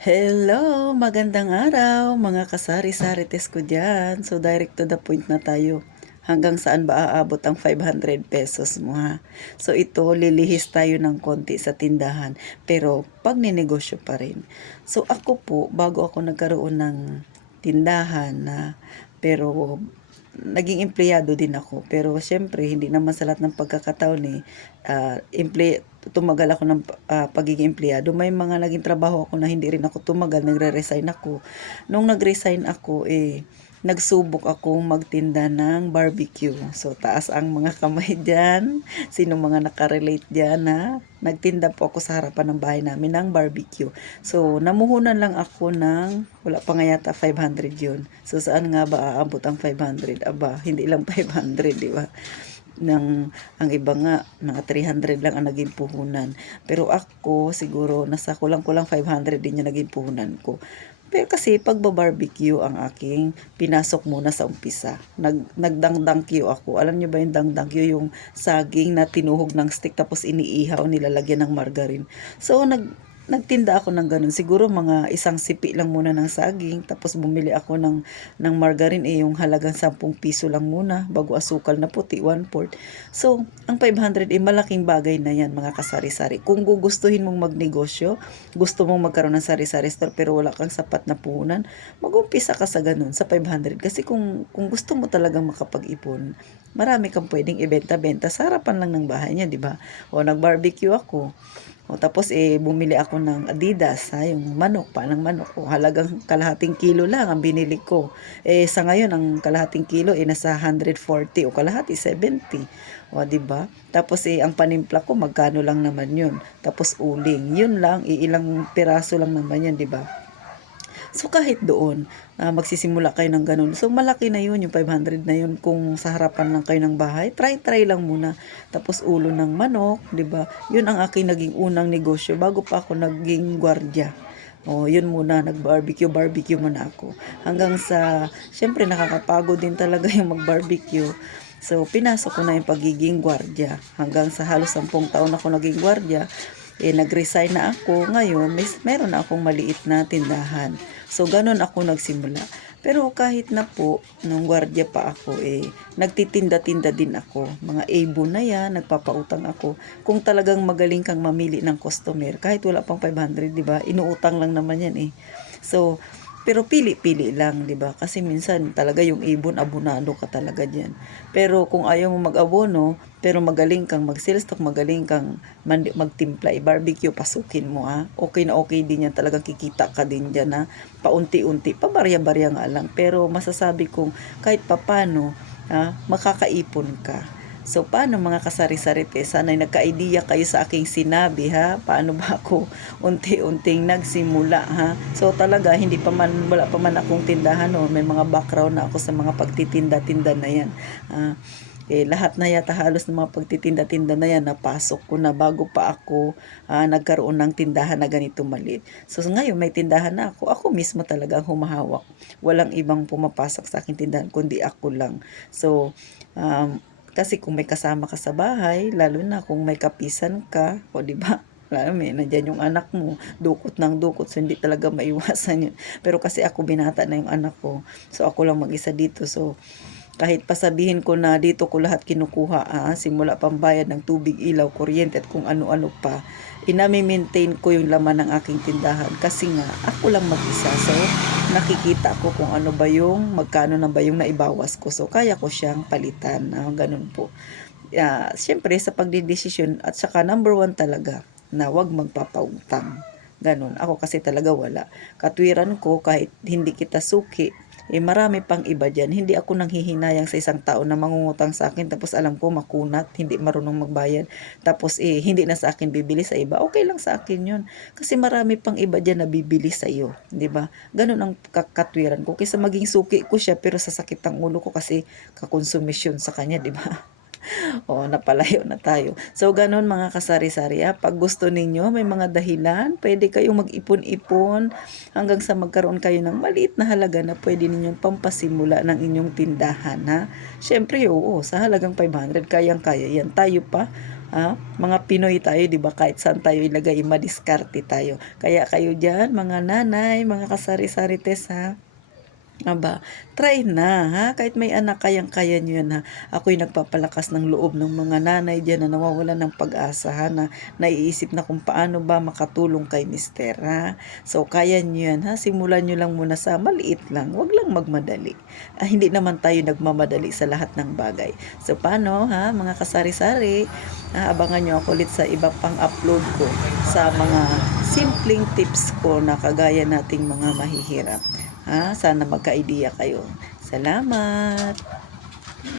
Hello! Magandang araw mga kasari-sarites ko dyan. So direct to the point na tayo. Hanggang saan ba aabot ang 500 pesos mo ha? So ito, lilihis tayo ng konti sa tindahan. Pero pag ninegosyo pa rin. So ako po, bago ako nagkaroon ng tindahan na pero naging empleyado din ako. Pero syempre, hindi naman sa lahat ng pagkakataon tumagal ako ng pagiging empleyado. May mga naging trabaho ako na hindi rin ako tumagal, nagre-resign ako. Nung nag-resign ako, nagsubok akong magtinda ng barbecue. So, taas ang mga kamay dyan. Sino mga nakarelate dyan ha? Nagtinda po ako sa harapan ng bahay namin ng barbecue. So, namuhunan lang ako ng, wala pa nga yata 500 yun. So, saan nga ba aabot ang 500? Aba, hindi lang 500, di ba? Ang iba nga, mga 300 lang ang naging puhunan. Pero ako, siguro, nasa kulang-kulang 500 din yung naging puhunan ko. Pero kasi pagba-barbecue ang aking pinasok muna sa umpisa. Nagdangdangkyo ako. Alam niyo ba yung dangdangkyo, yung saging na tinuhog ng stick tapos iniihaw, nilalagyan ng margarine. So nagtinda ako ng ganun. Siguro mga isang sipi lang muna ng saging. Tapos bumili ako ng margarine, yung halagang 10 piso lang muna. Bago asukal na puti, 1/4. So, ang 500 malaking bagay na yan mga kasari-sari. Kung gugustuhin mong magnegosyo, gusto mong magkaroon ng sari-sari store pero wala kang sapat na puhunan, mag-umpisa ka sa ganun, sa 500. Kasi kung gusto mo talagang makapag-ipon, marami kang pwedeng ibenta-benta sa harapan lang ng bahay niya, di ba? O nag-barbecue ako. O tapos bumili ako ng Adidas, yung manok, panang manok. O halagang kalahating kilo lang ang binili ko. Sa ngayon ang kalahating kilo nasa 140 o kalahati 70. O di ba? Tapos ang panimpla ko magkano lang naman 'yun. Tapos uling, 'yun lang, ilang piraso lang naman 'yan, di ba? So kahit doon, magsisimula kayo ng ganun. So malaki na yun, yung 500 na yun. Kung sa harapan lang kayo ng bahay, try lang muna. Tapos ulo ng manok, di ba? Yun ang aking naging unang negosyo bago pa ako naging gwardiya. Yun muna, barbecue muna ako. Hanggang sa, syempre nakakapagod din talaga yung mag-barbecue. So, pinasok ko na yung pagiging gwardiya. Hanggang sa halos 10 taon ako naging gwardiya, nag-resign na ako. Ngayon, meron na akong maliit na tindahan. So, ganun ako nagsimula. Pero kahit na po, nung gwardiya pa ako, nagtitinda-tinda din ako. Mga ibon na yan, nagpapautang ako. Kung talagang magaling kang mamili ng customer, kahit wala pang 500, di ba? Inuutang lang naman yan eh. So, pero pili-pili lang, di ba? Kasi minsan talaga yung ibon, abonado ka talaga diyan. Pero kung ayaw mo mag-abono, pero magaling kang mag-sales stock, magaling kang magtimpla, barbecue, pasukin mo ha. Okay na okay din yan, talagang kikita ka din diyan ha. Paunti-unti, pabarya-barya nga lang. Pero masasabi kong kahit papano, makakaipon ka. So, paano mga kasari-sarite? Sana'y nagka-idea kayo sa aking sinabi, ha? Paano ba ako unti-unting nagsimula, ha? So, talaga, wala pa man akong tindahan, no? May mga background na ako sa mga pagtitinda-tinda na yan. Lahat na yata halos ng mga pagtitinda-tinda na yan, napasok ko na bago pa ako nagkaroon ng tindahan na ganito maliit. So, ngayon may tindahan na ako. Ako mismo talaga ang humahawak. Walang ibang pumapasok sa aking tindahan, kundi ako lang. So, kasi kung may kasama ka sa bahay, lalo na kung may kapisan ka, o di ba? Lalo nandiyan yung anak mo, dukot ng dukot, so hindi talaga maiwasan yun. Pero kasi ako binata na yung anak ko, so ako lang mag-isa dito, so kahit pasabihin ko na dito ko lahat kinukuha, simula pambayad ng tubig, ilaw, kuryente at kung ano-ano pa, inami-maintain ko yung laman ng aking tindahan kasi nga ako lang mag-isa. So nakikita ko kung ano ba yung magkano na ba yung naibawas ko. So kaya ko siyang palitan. Ganun po. Siyempre sa pagdidesisyon at saka number 1 talaga na wag magpapautang. Ganun. Ako kasi talaga wala. Katwiran ko kahit hindi kita suki, marami pang iba dyan. Hindi ako nanghihinayang sa isang tao na mangungutang sa akin tapos alam ko makunat, hindi marunong magbayad. Tapos hindi na sa akin bibili sa iba. Okay lang sa akin yun. Kasi marami pang iba dyan na bibili sa iyo. Diba? Ganun ang katwiran ko. Kaysa maging suki ko siya pero sasakit ang ulo ko kasi kakonsumisyon sa kanya. Diba? Napalayo na tayo. So, ganun mga kasari-sari. Pag gusto ninyo, may mga dahilan, pwede kayong mag-ipon-ipon hanggang sa magkaroon kayo ng maliit na halaga na pwede ninyong pampasimula ng inyong tindahan. Siyempre, sa halagang 500, kayang-kaya yan. Tayo pa, Ha? Mga Pinoy tayo, 'di ba? Kahit saan tayo ilagay, madiskarte tayo. Kaya kayo diyan, mga nanay, mga kasari-sarites ha. Aba, try na ha, kahit may anak kayang-kaya niyo yan ha. Ako'y nagpapalakas ng loob ng mga nanay diyan na nawawalan ng pag-asa ha, na naiisip na kung paano ba makatulong kay mister ha. So kaya niyo yan ha, simulan niyo lang muna sa maliit lang, wag lang magmadali. Hindi naman tayo nagmamadali sa lahat ng bagay. So paano ha, mga kasari-sari, abangan niyo ako ulit sa iba pang upload ko sa mga simpleng tips ko na kagaya nating mga mahihirap. Sana magka-idea kayo. Salamat!